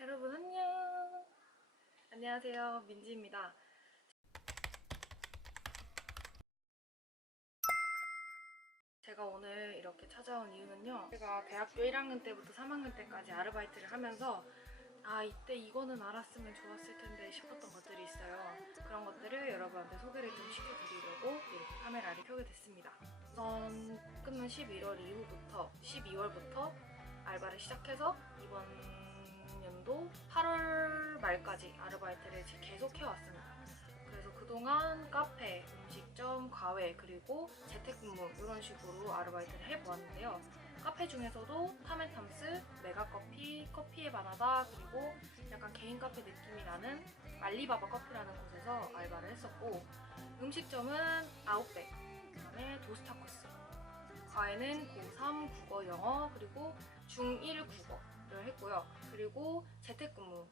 여러분 안녕. 안녕하세요, 민지입니다. 제가 오늘 이렇게 찾아온 이유는요, 제가 대학교 1학년 때부터 3학년 때까지 아르바이트를 하면서 이때 이거는 알았으면 좋았을 텐데 싶었던 것들이 있어요. 그런 것들을 여러분한테 소개를 좀 시켜드리려고 이렇게 카메라를 켜게 됐습니다. 우선 끝난 11월 이후부터 12월부터 알바를 시작해서 이번 연도 8월 말까지 아르바이트를 계속 해왔습니다. 그래서 그동안 카페, 음식점, 과외, 그리고 재택근무 이런 식으로 아르바이트를 해보았는데요. 카페 중에서도 탐앤탐스, 메가커피, 커피의 바나다, 그리고 약간 개인 카페 느낌이 나는 말리바바 커피라는 곳에서 알바를 했었고, 음식점은 아웃백, 그다음에 도스타코스, 과외는 고3 국어 영어, 그리고 중1 국어를 했고요. 그리고 재택근무는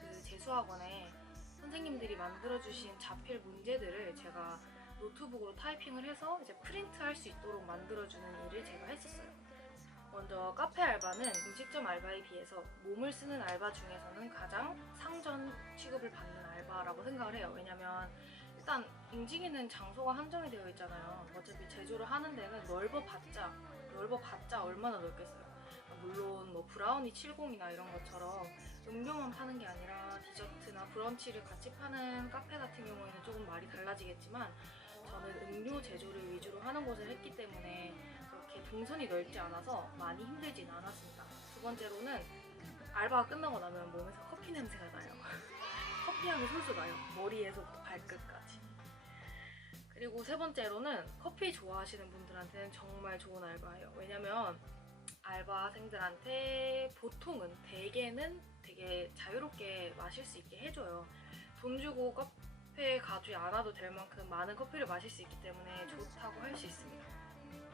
그 재수학원에 선생님들이 만들어주신 자필 문제들을 제가 노트북으로 타이핑을 해서 이제 프린트할 수 있도록 만들어주는 일을 제가 했었어요. 먼저 카페 알바는 음식점 알바에 비해서 몸을 쓰는 알바 중에서는 가장 상전 취급을 받는 알바라고 생각을 해요. 왜냐면 일단 움직이는 장소가 한정이 되어 있잖아요. 어차피 제조를 하는 데는 넓어봤자 얼마나 넓겠어요. 물론 뭐 브라우니 70이나 이런 것처럼 음료만 파는 게 아니라 디저트나 브런치를 같이 파는 카페 같은 경우에는 조금 말이 달라지겠지만, 저는 음료 제조를 위주로 하는 곳을 했기 때문에 그렇게 동선이 넓지 않아서 많이 힘들진 않았습니다. 두 번째로는 알바가 끝나고 나면 몸에서 커피 냄새가 나요. 커피 향이 솔솔 나요. 머리에서부터 발끝까지. 그리고 세 번째로는 커피 좋아하시는 분들한테는 정말 좋은 알바예요. 왜냐면 알바생들한테 보통은 대개는 되게 자유롭게 마실 수 있게 해줘요. 돈 주고 카페에 가지 않아도 될 만큼 많은 커피를 마실 수 있기 때문에 좋다고 할 수 있습니다.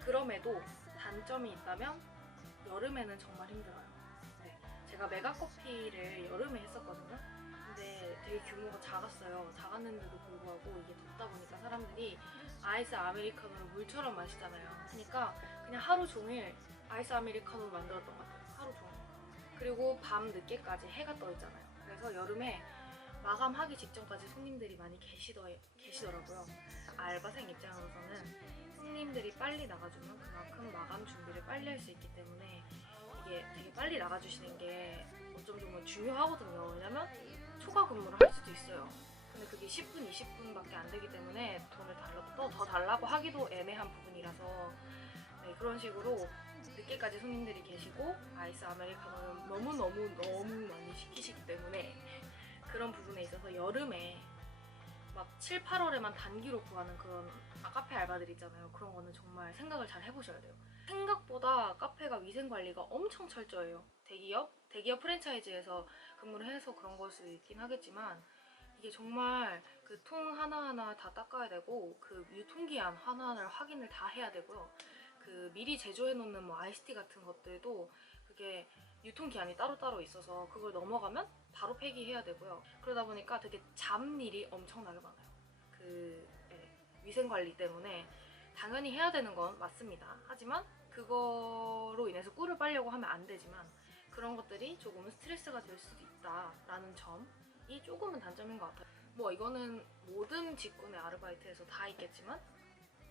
그럼에도 단점이 있다면 여름에는 정말 힘들어요. 네, 제가 메가커피를 여름에 했었거든요. 근데 되게 규모가 작았어요. 작았는데도 불구하고 이게 덥다 보니까 사람들이 아이스 아메리카노를 물처럼 마시잖아요. 그러니까 그냥 하루 종일 아이스 아메리카노를 만들었던 것 같아요. 하루 종일. 그리고 밤 늦게까지 해가 떠 있잖아요. 그래서 여름에 마감하기 직전까지 손님들이 많이 계시더라고요. 알바생 입장으로서는 손님들이 빨리 나가주면 그만큼 마감 준비를 빨리 할 수 있기 때문에 이게 되게 빨리 나가주시는 게 어쩜 정말 중요하거든요. 왜냐면 초과 근무를 할 수도 있어요. 근데 그게 10분, 20분밖에 안 되기 때문에 돈을 또 더 달라고 하기도 애매한 부분이라서, 네, 그런 식으로 늦게까지 손님들이 계시고 아이스 아메리카노는 너무 많이 시키시기 때문에 그런 부분에 있어서 여름에 막 7, 8월에만 단기로 구하는 그런 카페 알바들 있잖아요. 그런 거는 정말 생각을 잘 해보셔야 돼요. 생각보다 카페가 위생관리가 엄청 철저해요. 대기업 프랜차이즈에서 근무를 해서 그런 걸 수도 있긴 하겠지만, 이게 정말 그 통 하나하나 다 닦아야 되고, 그 유통기한 하나하나를 확인을 다 해야 되고요. 그 미리 제조해놓는 뭐 아이스티 같은 것들도 그게 유통기한이 따로따로 있어서 그걸 넘어가면 바로 폐기해야 되고요. 그러다 보니까 되게 잡일이 엄청나게 많아요. 위생관리 때문에 당연히 해야 되는 건 맞습니다. 하지만 그거로 인해서 꿀을 빨려고 하면 안 되지만, 그런 것들이 조금은 스트레스가 될 수도 있다라는 점이 조금은 단점인 것 같아요. 뭐 이거는 모든 직군의 아르바이트에서 다 있겠지만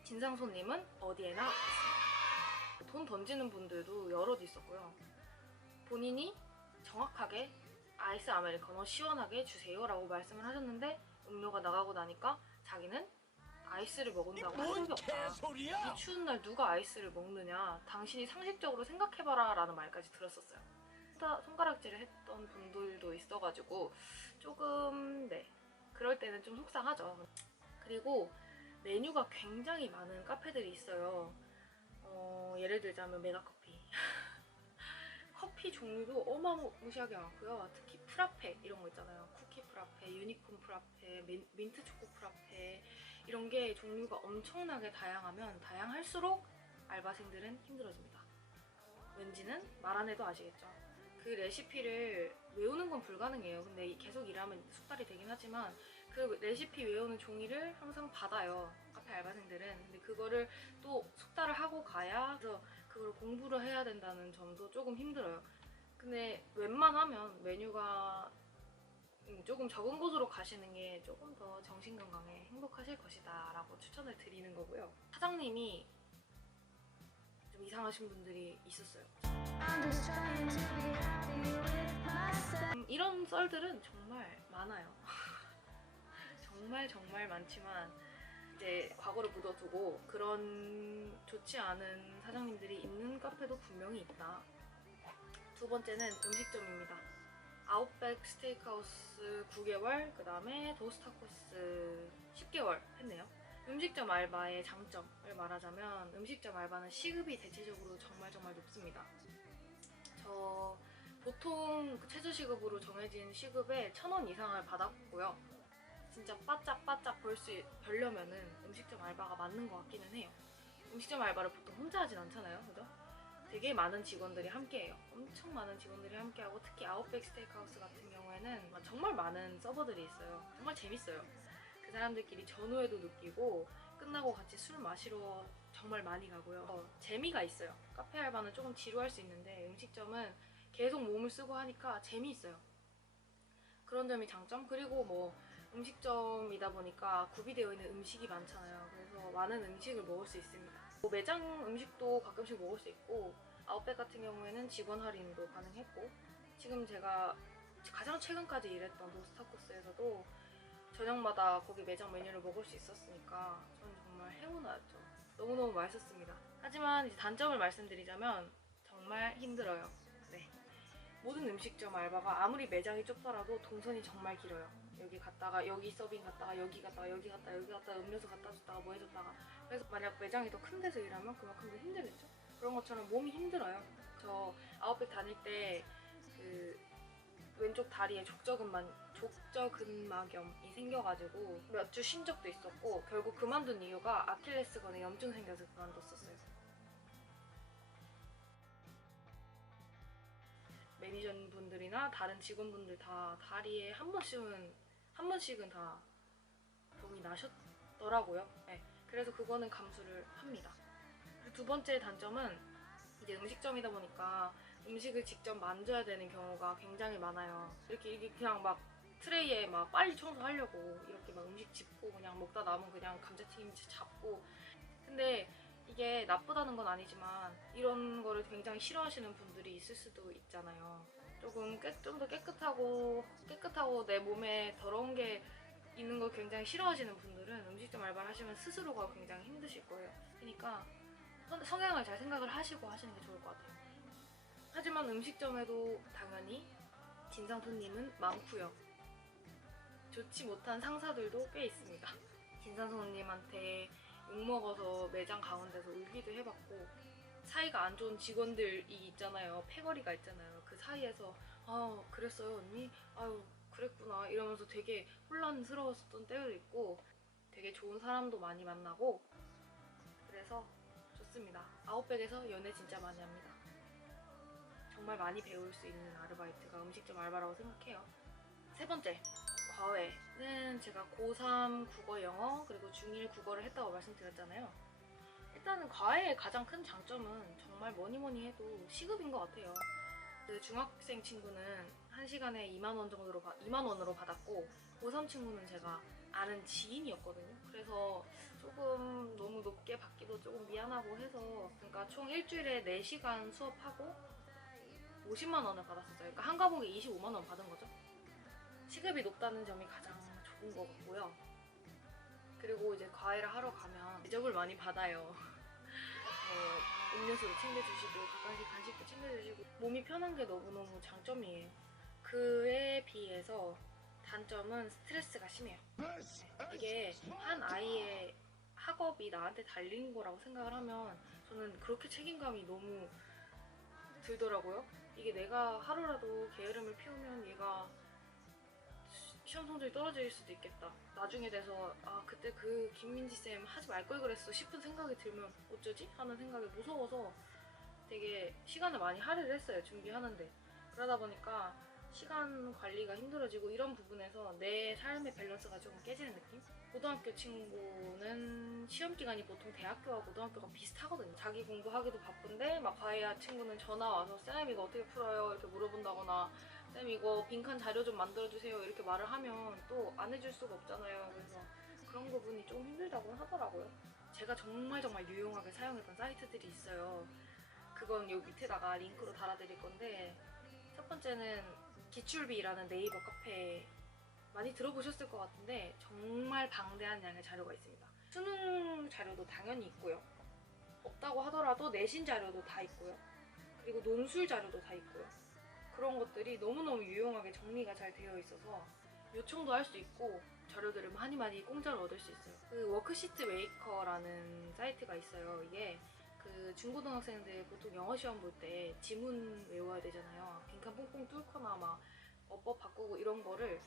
진상 손님은 어디에나 있습니다. 돈 던지는 분들도 여럿 있었고요. 본인이 정확하게 아이스 아메리카노 시원하게 주세요 라고 말씀을 하셨는데, 음료가 나가고 나니까 자기는 아이스를 먹은다고 한 적이 없다. 이 추운 날 누가 아이스를 먹느냐, 당신이 상식적으로 생각해봐라 라는 말까지 들었었어요. 손가락질을 했던 분들도 있어가지고 조금, 네, 그럴 때는 좀 속상하죠. 그리고 메뉴가 굉장히 많은 카페들이 있어요. 예를 들자면 메가커피. 커피 종류도 어마무시하게 많고요. 특히 프라페 이런 거 있잖아요. 쿠키 프라페, 유니콘 프라페, 민트 초코 프라페, 이런 게 종류가 엄청나게 다양하면 다양할수록 알바생들은 힘들어집니다. 왠지는 말 안 해도 아시겠죠? 그 레시피를 외우는 건 불가능해요. 근데 계속 일하면 숙달이 되긴 하지만 그 레시피 외우는 종이를 항상 받아요, 카페 알바생들은. 근데 그거를 또 숙달을 하고 가야, 그래서 그걸 공부를 해야 된다는 점도 조금 힘들어요. 근데 웬만하면 메뉴가 조금 적은 곳으로 가시는 게 조금 더 정신건강에 행복하실 것이다 라고 추천을 드리는 거고요. 사장님이 좀 이상하신 분들이 있었어요. 이런 썰들은 정말 많아요. 정말 많지만 이제 과거를 묻어두고 그런 좋지 않은 사장님들이 있는 카페도 분명히 있다. 두 번째는 음식점입니다. 아웃백 스테이크하우스 9개월, 그 다음에 도스타코스 10개월 했네요. 음식점 알바의 장점을 말하자면 음식점 알바는 시급이 대체적으로 정말 높습니다. 저 보통 최저시급으로 정해진 시급에 1,000원 이상을 받았고요. 진짜 바짝 벌려면은 음식점 알바가 맞는 것 같기는 해요. 음식점 알바를 보통 혼자 하진 않잖아요, 그죠? 되게 많은 직원들이 함께해요. 엄청 많은 직원들이 함께하고 특히 아웃백 스테이크하우스 같은 경우에는 정말 많은 서버들이 있어요. 정말 재밌어요. 그 사람들끼리 전후회도 느끼고 끝나고 같이 술 마시러 정말 많이 가고요. 재미가 있어요. 카페 알바는 조금 지루할 수 있는데 음식점은 계속 몸을 쓰고 하니까 재미있어요. 그런 점이 장점. 그리고 뭐 음식점이다 보니까 구비되어 있는 음식이 많잖아요. 그래서 많은 음식을 먹을 수 있습니다. 뭐 매장 음식도 가끔씩 먹을 수 있고 아웃백 같은 경우에는 직원 할인도 가능했고 지금 제가 가장 최근까지 일했던 도스타코스에서도 저녁마다 거기 매장 메뉴를 먹을 수 있었으니까 저는 정말 행운이었죠. 너무너무 맛있었습니다. 하지만 이제 단점을 말씀드리자면 정말 힘들어요. 네. 모든 음식점 알바가 아무리 매장이 좁더라도 동선이 정말 길어요. 여기 갔다가 여기 서빙 갔다가 여기 갔다가 여기 갔다가 여기 갔다가 음료수 갖다 줬다가 뭐 해줬다가 그래서 만약 매장이 더 큰 데서 일하면 그만큼 더 힘들겠죠? 그런 것처럼 몸이 힘들어요. 저 아웃백 다닐 때 그 왼쪽 다리에 족저근막염이 생겨가지고 몇 주 쉰 적도 있었고 결국 그만둔 이유가 아킬레스건에 염증 생겨서 그만뒀었어요. 매니저분들이나 다른 직원분들 다 다리에 한 번씩은 다 병이 나셨더라고요. 네. 그래서 그거는 감수를 합니다. 그리고 두 번째 단점은 이제 음식점이다 보니까 음식을 직접 만져야 되는 경우가 굉장히 많아요. 이렇게 그냥 막 트레이에 막 빨리 청소하려고 이렇게 막 음식 짚고 그냥 먹다 남은 그냥 감자튀김 잡고 근데 이게 나쁘다는 건 아니지만 이런 거를 굉장히 싫어하시는 분들이 있을 수도 있잖아요. 조금 좀 더 깨끗하고 내 몸에 더러운 게 있는 걸 굉장히 싫어하시는 분들은 음식점 알바를 하시면 스스로가 굉장히 힘드실 거예요. 그러니까 성향을 잘 생각을 하시고 하시는 게 좋을 것 같아요. 하지만 음식점에도 당연히 진상 손님은 많고요. 좋지 못한 상사들도 꽤 있습니다. 진상 손님한테 욕먹어서 매장 가운데서 울기도 해봤고 사이가 안 좋은 직원들이 있잖아요. 패거리가 있잖아요. 그 사이에서 아 그랬어요 언니? 아유 그랬구나 이러면서 되게 혼란스러웠던 때도 있고 되게 좋은 사람도 많이 만나고 그래서 좋습니다. 아웃백에서 연애 진짜 많이 합니다. 정말 많이 배울 수 있는 아르바이트가 음식점 알바라고 생각해요. 세 번째, 과외는 제가 고3 국어 영어 그리고 중1 국어를 했다고 말씀드렸잖아요. 일단은 과외의 가장 큰 장점은 정말 뭐니 해도 시급인 것 같아요. 그 중학생 친구는 1시간에 2만 원으로 받았고 고3 친구는 제가 아는 지인이었거든요. 그래서 조금 너무 높게 받기도 조금 미안하고 해서 그러니까 총 일주일에 4시간 수업하고 50만 원을 받았었어요. 그러니까 한 과목에 25만 원 받은 거죠. 시급이 높다는 점이 가장 좋은 것 같고요. 그리고 이제 과외를 하러 가면 대접을 많이 받아요. 음료수도 챙겨주시고 가끔씩 간식도 챙겨주시고 몸이 편한 게 너무너무 장점이에요. 그에 비해서 단점은 스트레스가 심해요. 이게 한 아이의 학업이 나한테 달린 거라고 생각을 하면 저는 그렇게 책임감이 너무 들더라고요. 이게 내가 하루라도 게으름을 피우면 얘가 시험 성적이 떨어질 수도 있겠다. 나중에 돼서 아 그때 그 김민지쌤 하지 말 걸 그랬어 싶은 생각이 들면 어쩌지? 하는 생각이 무서워서 되게 시간을 많이 할애를 했어요. 준비하는데. 그러다 보니까 시간 관리가 힘들어지고 이런 부분에서 내 삶의 밸런스가 조금 깨지는 느낌? 고등학교 친구는 시험 기간이 보통 대학교와 고등학교가 비슷하거든요. 자기 공부하기도 바쁜데 막 과외 친구는 전화 와서 쌤 이거 어떻게 풀어요? 이렇게 물어본다거나 쌤 이거 빈칸 자료 좀 만들어주세요 이렇게 말을 하면 또 안 해줄 수가 없잖아요. 그래서 그런 부분이 좀 힘들다고 하더라고요. 제가 정말 유용하게 사용했던 사이트들이 있어요. 그건 여기 밑에다가 링크로 달아드릴 건데, 첫 번째는 기출비라는 네이버 카페, 많이 들어보셨을 것 같은데 정말 방대한 양의 자료가 있습니다. 수능 자료도 당연히 있고요. 없다고 하더라도 내신 자료도 다 있고요. 그리고 논술 자료도 다 있고요. 그런 것들이 너무너무 유용하게 정리가 잘 되어 있어서 요청도 할 수 있고 자료들을 많이 공짜로 얻을 수 있어요. 그 워크시트 메이커라는 사이트가 있어요. 이게 그 중고등학생들 보통 영어 시험 볼 때 지문 외워야 되잖아요. 빈칸 뽕뽕 뚫거나 막 어법 바꾸고 이런 거를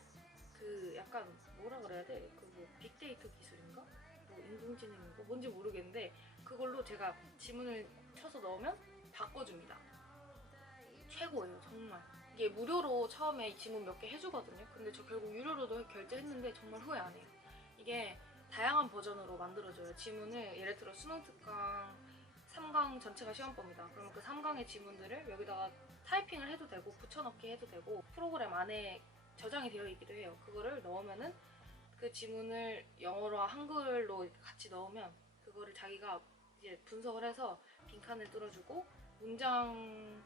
그 약간 뭐라 그래야 돼? 그 뭐 빅데이터 기술인가? 뭐 인공지능인가? 뭔지 모르겠는데 그걸로 제가 지문을 쳐서 넣으면 바꿔줍니다. 최고예요, 정말. 이게 무료로 처음에 지문 몇 개 해주거든요. 근데 저 결국 유료로도 결제했는데 정말 후회 안 해요. 이게 다양한 버전으로 만들어줘요. 지문을 예를 들어 수능 특강 3강 전체가 시험법이다. 그러면 그 3강의 지문들을 여기다가 타이핑을 해도 되고 붙여넣기 해도 되고 프로그램 안에 저장이 되어 있기도 해요. 그거를 넣으면은 그 지문을 영어로 한글로 같이 넣으면 그거를 자기가 이제 분석을 해서 빈칸을 뚫어주고 문장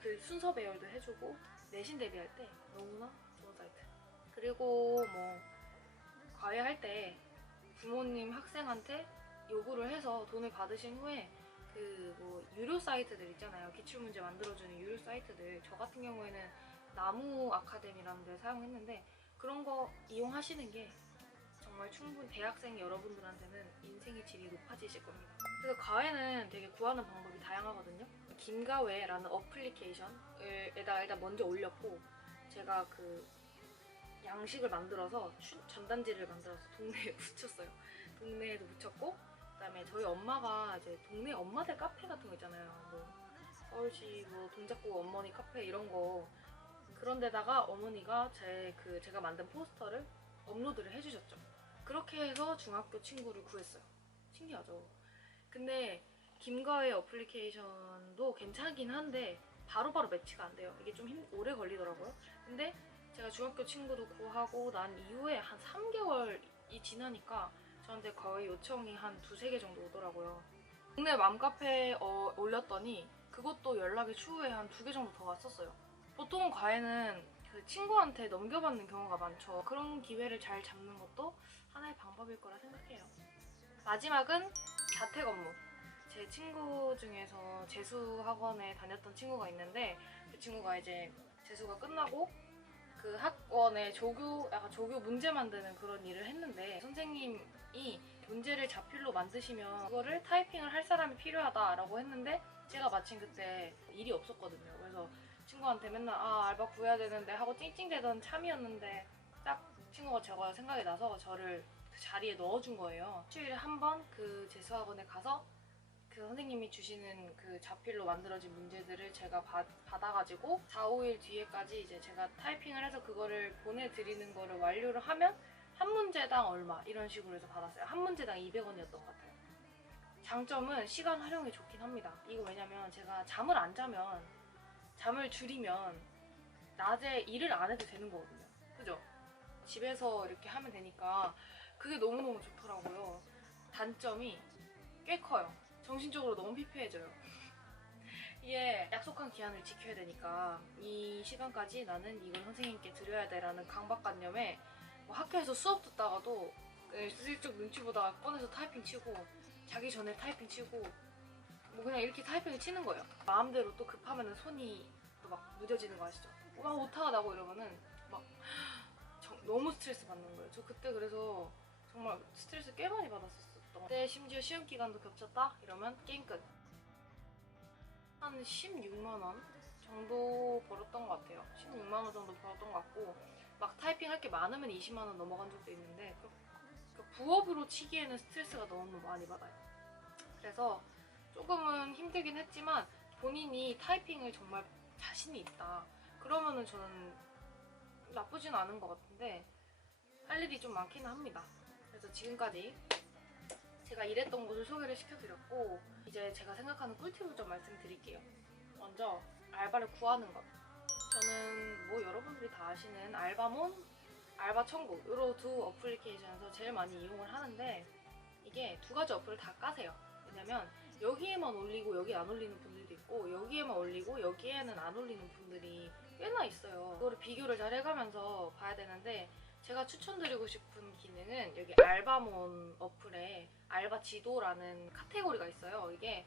그 순서 배열도 해주고 내신 대비할 때 너무나 좋은 사이트. 그리고 뭐 과외할 때 부모님 학생한테 요구를 해서 돈을 받으신 후에 그 뭐 유료 사이트들 있잖아요. 기출문제 만들어주는 유료 사이트들, 저 같은 경우에는 나무 아카데미라는 데를 사용했는데 그런 거 이용하시는 게 정말 충분히 대학생 여러분들한테는 인생의 질이 높아지실 겁니다. 그래서 과외는 되게 구하는 방법이 다양하거든요. 김가외라는 어플리케이션에다가 일단 먼저 올렸고, 제가 그 양식을 만들어서 전단지를 만들어서 동네에 붙였어요. 동네에도 붙였고, 그다음에 저희 엄마가 이제 동네 엄마들 카페 같은 거 있잖아요. 뭐 서울시 뭐 동작구 어머니 카페 이런 거, 그런 데다가 어머니가 제가 만든 포스터를 업로드를 해주셨죠. 그렇게 해서 중학교 친구를 구했어요. 신기하죠? 근데 김가의 어플리케이션도 괜찮긴 한데 바로바로 매치가 안 돼요. 이게 좀 오래 걸리더라고요. 근데 제가 중학교 친구도 구하고 난 이후에 한 3개월이 지나니까 저한테 거의 요청이 한 2-3개 정도 오더라고요. 동네 맘카페에 올렸더니 그것도 연락이 추후에 한 2개 정도 더 왔었어요. 보통 과외는 그 친구한테 넘겨받는 경우가 많죠. 그런 기회를 잘 잡는 것도 하나의 방법일 거라 생각해요. 마지막은 자택업무. 제 친구 중에서 재수학원에 다녔던 친구가 있는데 그 친구가 이제 재수가 끝나고 그 학원에 약간 조교 문제 만드는 그런 일을 했는데 선생님이 문제를 자필로 만드시면 그거를 타이핑을 할 사람이 필요하다라고 했는데 제가 마침 그때 일이 없었거든요. 그래서 친구한테 맨날 알바 구해야 되는데 하고 찡찡대던 참이었는데 딱 친구가 제가 생각이 나서 저를 그 자리에 넣어준 거예요. 일주일에 한 번 그 재수학원에 가서 그 선생님이 주시는 그 자필로 만들어진 문제들을 제가 받아가지고 4-5일 뒤에까지 이제 제가 타이핑을 해서 그거를 보내드리는 거를 완료를 하면 한 문제당 얼마 이런 식으로 해서 받았어요. 한 문제당 200원이었던 것 같아요. 장점은 시간 활용이 좋긴 합니다. 이거 왜냐면 제가 잠을 안 자면, 잠을 줄이면 낮에 일을 안 해도 되는 거거든요. 그죠? 집에서 이렇게 하면 되니까 그게 너무너무 좋더라고요. 단점이 꽤 커요. 정신적으로 너무 피폐해져요. 이게 약속한 기한을 지켜야 되니까 이 시간까지 나는 이걸 선생님께 드려야 돼라는 강박관념에 뭐 학교에서 수업 듣다가도 슬쩍 눈치 보다가 꺼내서 타이핑 치고 자기 전에 타이핑 치고 뭐 그냥 이렇게 타이핑을 치는 거예요. 마음대로 또 급하면은 손이 또 막 무뎌지는 거 아시죠? 막 오타가 나고 이러면은 막 너무 스트레스 받는 거예요. 저 그때 그래서 정말 스트레스 꽤 많이 받았었어요. 그때 심지어 시험 기간도 겹쳤다? 이러면 게임 끝. 한 16만원 정도 벌었던 것 같아요. 16만원 정도 벌었던 것 같고 막 타이핑 할 게 많으면 20만원 넘어간 적도 있는데 부업으로 치기에는 스트레스가 너무 많이 받아요. 그래서 조금은 힘들긴 했지만 본인이 타이핑을 정말 자신이 있다. 그러면은 저는 나쁘진 않은 것 같은데 할 일이 좀 많기는 합니다. 그래서 지금까지 제가 일했던 곳을 소개를 시켜드렸고, 이제 제가 생각하는 꿀팁을 좀 말씀드릴게요. 먼저 알바를 구하는 것. 저는 뭐 여러분들이 다 아시는 알바몬, 알바천국 이런 두 어플리케이션에서 제일 많이 이용을 하는데, 이게 두 가지 어플을 다 까세요. 왜냐면 여기에만 올리고 여기 안 올리는 분들도 있고, 여기에만 올리고 여기에는 안 올리는 분들이 꽤나 있어요. 그거를 비교를 잘 해가면서 봐야 되는데, 제가 추천드리고 싶은 기능은 여기 알바몬 어플에 알바 지도라는 카테고리가 있어요. 이게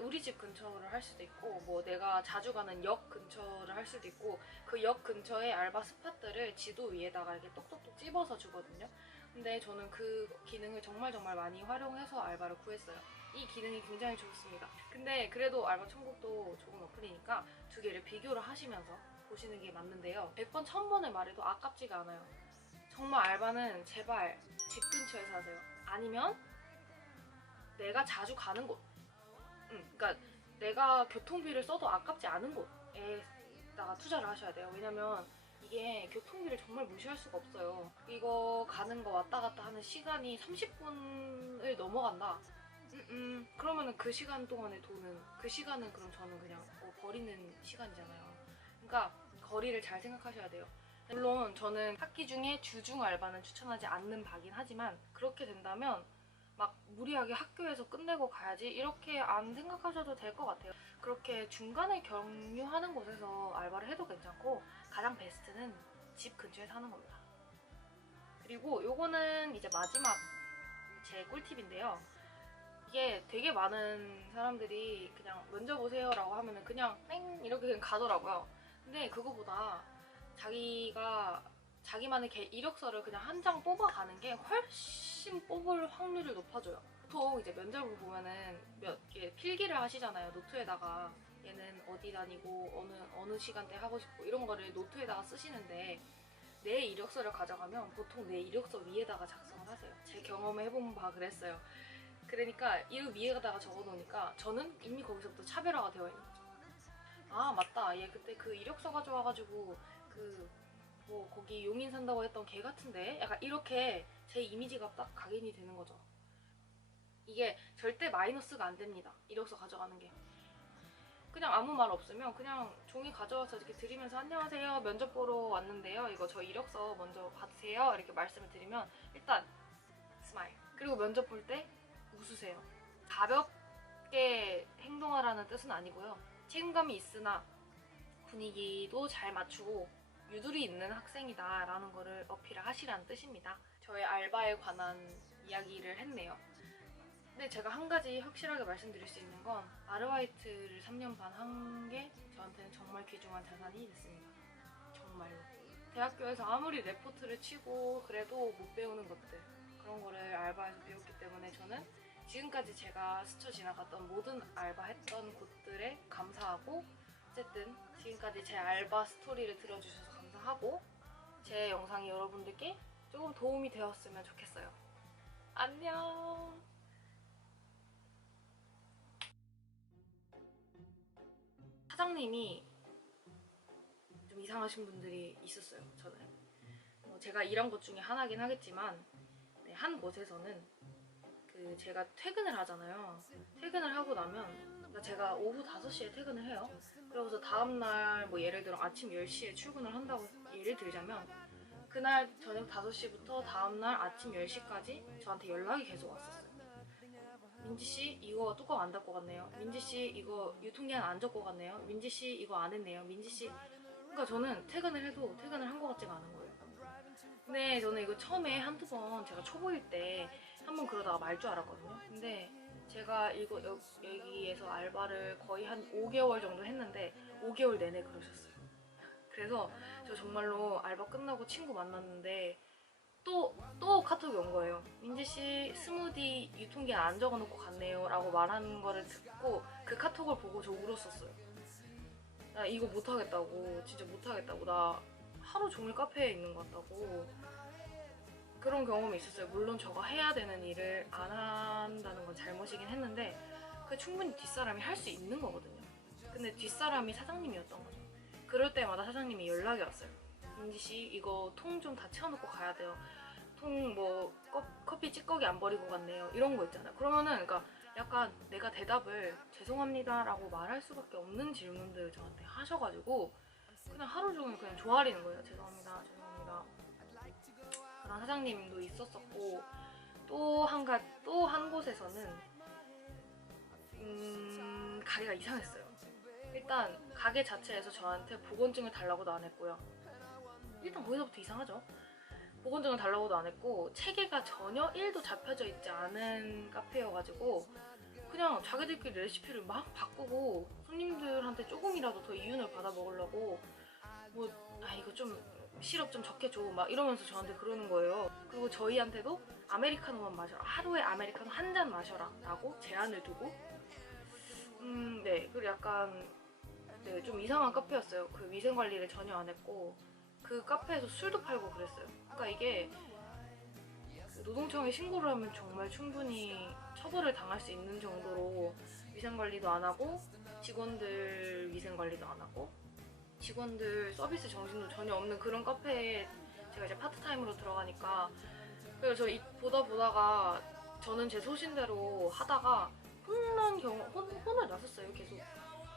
우리 집 근처를 할 수도 있고, 뭐 내가 자주 가는 역 근처를 할 수도 있고, 그 역 근처의 알바 스팟들을 지도 위에다가 이렇게 똑똑똑 찝어서 주거든요. 근데 저는 그 기능을 정말 많이 활용해서 알바를 구했어요. 이 기능이 굉장히 좋습니다. 근데 그래도 알바 천국도 좋은 어플이니까 두 개를 비교를 하시면서 보시는 게 맞는데요. 100번 1000번을 말해도 아깝지가 않아요. 정말 알바는 제발 집 근처에서 하세요. 아니면 내가 자주 가는 곳, 그러니까 내가 교통비를 써도 아깝지 않은 곳에다가 투자를 하셔야 돼요. 왜냐면 이게 교통비를 정말 무시할 수가 없어요. 이거 가는 거 왔다 갔다 하는 시간이 30분을 넘어간다. 그러면은 그 시간 동안의 돈은, 그 시간은 그럼 저는 그냥 버리는 시간이잖아요. 그러니까 거리를 잘 생각하셔야 돼요. 물론 저는 학기 중에 주중 알바는 추천하지 않는 바긴 하지만, 그렇게 된다면 막 무리하게 학교에서 끝내고 가야지 이렇게 안 생각하셔도 될 것 같아요. 그렇게 중간에 경유하는 곳에서 알바를 해도 괜찮고, 가장 베스트는 집 근처에서 하는 겁니다. 그리고 요거는 이제 마지막 제 꿀팁인데요. 이게 되게 많은 사람들이 그냥 면접 오세요 라고 하면은 그냥 땡 이렇게 그냥 가더라고요. 근데 그거보다 자기만의 이력서를 그냥 한 장 뽑아가는 게 훨씬 뽑을 확률을 높아져요. 보통 이제 면접을 보면은 필기를 하시잖아요. 노트에다가 얘는 어디 다니고 어느 시간대에 하고 싶고 이런 거를 노트에다가 쓰시는데, 내 이력서를 가져가면 보통 내 이력서 위에다가 작성을 하세요. 제 경험에 해본 바 그랬어요. 그러니까 이 위에다가 적어놓으니까 저는 이미 거기서부터 차별화가 되어 있는 거죠. 아 맞다, 얘 그때 그 이력서 가져와가지고 뭐 거기 용인 산다고 했던 걔 같은데, 약간 이렇게 제 이미지가 딱 각인이 되는 거죠. 이게 절대 마이너스가 안 됩니다. 이력서 가져가는 게. 그냥 아무 말 없으면 그냥 종이 가져와서 이렇게 드리면서 안녕하세요, 면접 보러 왔는데요, 이거 저 이력서 먼저 받으세요 이렇게 말씀을 드리면 일단 스마일. 그리고 면접 볼 때 웃으세요. 가볍게 행동하라는 뜻은 아니고요. 책임감이 있으나 분위기도 잘 맞추고 유두리 있는 학생이다 라는 거를 어필을 하시라는 뜻입니다. 저의 알바에 관한 이야기를 했네요. 근데 제가 한 가지 확실하게 말씀드릴 수 있는 건, 아르바이트를 3년 반 한 게 저한테는 정말 귀중한 자산이 됐습니다. 정말로. 대학교에서 아무리 레포트를 치고 그래도 못 배우는 것들, 그런 거를 알바에서 배웠기 때문에 저는 지금까지 제가 스쳐 지나갔던 모든 알바했던 곳들에 감사하고, 어쨌든 지금까지 제 알바 스토리를 들어주셔서 감사하고, 제 영상이 여러분들께 조금 도움이 되었으면 좋겠어요. 안녕. 사장님이 좀 이상하신 분들이 있었어요. 저는 제가 일한 곳 중에 하나긴 하겠지만, 한 곳에서는 제가 퇴근을 하잖아요. 퇴근을 하고 나면, 제가 오후 5시에 퇴근을 해요. 그러고서 다음날 뭐 예를 들어 아침 10시에 출근을 한다고 예를 들자면, 그날 저녁 5시부터 다음날 아침 10시까지 저한테 연락이 계속 왔었어요. 민지씨 이거 뚜껑 안 닫고 갔네요. 민지씨 이거 유통기한 안 적고 갔네요. 민지씨 이거 안 했네요. 민지씨. 그러니까 저는 퇴근을 해도 퇴근을 한 것 같지가 않은 거예요. 근데 저는 이거 처음에 한두 번, 제가 초보일 때 한번 그러다가 말 줄 알았거든요. 근데 제가 여기에서 알바를 거의 한 5개월 정도 했는데 5개월 내내 그러셨어요. 그래서 저 정말로 알바 끝나고 친구 만났는데 또 카톡이 온 거예요. 민지씨 스무디 유통기한 안 적어놓고 갔네요 라고 말하는 거를 듣고 그 카톡을 보고 저 울었었어요. 나 이거 못하겠다고, 진짜 못하겠다고, 나 하루 종일 카페에 있는 것 같다고. 그런 경험이 있었어요. 물론 저가 해야 되는 일을 안 한다는 건 잘못이긴 했는데, 그게 충분히 뒷사람이 할 수 있는 거거든요. 근데 뒷사람이 사장님이었던 거죠. 그럴 때마다 사장님이 연락이 왔어요. 민지씨 이거 통 좀 다 채워놓고 가야 돼요. 통 뭐 커피 찌꺼기 안 버리고 갔네요. 이런 거 있잖아요. 그러면은 그러니까 약간 내가 대답을 죄송합니다 라고 말할 수밖에 없는 질문들을 저한테 하셔가지고 그냥 하루 종일 그냥 조아리는 거예요. 죄송합니다 죄송합니다. 그런 사장님도 있었었고 또 한 곳에서는 가게가 이상했어요. 일단 가게 자체에서 저한테 보건증을 달라고도 안 했고요. 일단 거기서부터 이상하죠. 보건증을 달라고도 안 했고 체계가 전혀 1도 잡혀져 있지 않은 카페여가지고 그냥 자기들끼리 레시피를 막 바꾸고 손님들한테 조금이라도 더 이윤을 받아 먹으려고 이거 좀 시럽 좀 적게 줘 막 이러면서 저한테 그러는 거예요. 그리고 저희한테도 아메리카노만 마셔라, 하루에 아메리카노 한 잔 마셔라 라고 제한을 두고 네, 그리고 약간 네, 좀 이상한 카페였어요. 그 위생관리를 전혀 안 했고 그 카페에서 술도 팔고 그랬어요. 그러니까 이게 그 노동청에 신고를 하면 정말 충분히 처벌을 당할 수 있는 정도로 위생관리도 안 하고 직원들 위생관리도 안 하고 직원들 서비스 정신도 전혀 없는 그런 카페에 제가 이제 파트타임으로 들어가니까 그래서 저 보다가 저는 제 소신대로 하다가 혼을 났었어요 계속.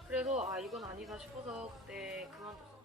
그래서 이건 아니다 싶어서 그때 그만뒀어요.